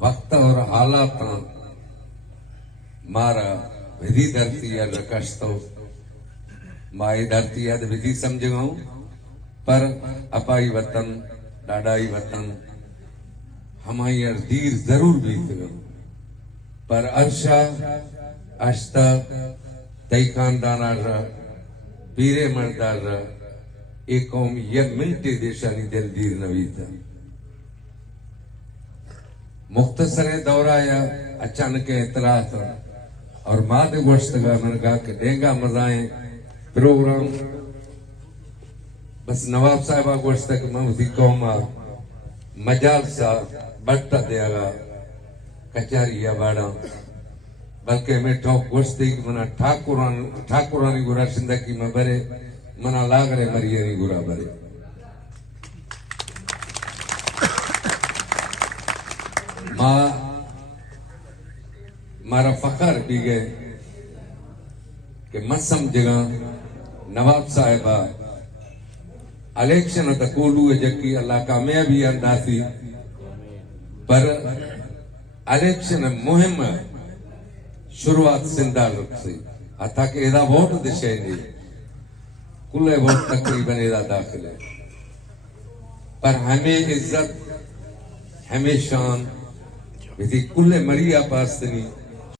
वक्त और हालात मारा विधि धरती या रकश्तो माए धरती या विधि समझ गऊं पर अपाई वतन डाडाई वतन हमारी अर्दीर जरूर बीत गऊं पर अर्शा अश्ता तई खानदान पीरे मर्दार एक कौम यह मिनटे देशानी दिलदीर नवीता मुख्तसर दौरा या अचानक इतलात और माद गोश्तगा मनगा के डेंगा मजाएं प्रोग्राम बस नवाब साहिबा गोश्तक ममदी कौमा मजाल सा बट्टा देगा कचारी या बाड़ा बल्कि मैं ठोक गोश्ती की मना ठाकुरानी गुरा जिंदगी में बरे मना लागरे मरियनी गुरा बरे मारा फखर भी गए कि मसम जगह नवाब साहिबा इलेक्शन त कोलू जकी अल्लाह कामयाबी अंदासी पर इलेक्शन मुहिम शुरुआत सिंधा से अथा के एदा वोट दिशे ने कुल वोट तकरीबन एदा दाखिल है पर हमें इज्जत हमें शान विधि कुल मरिया पासनी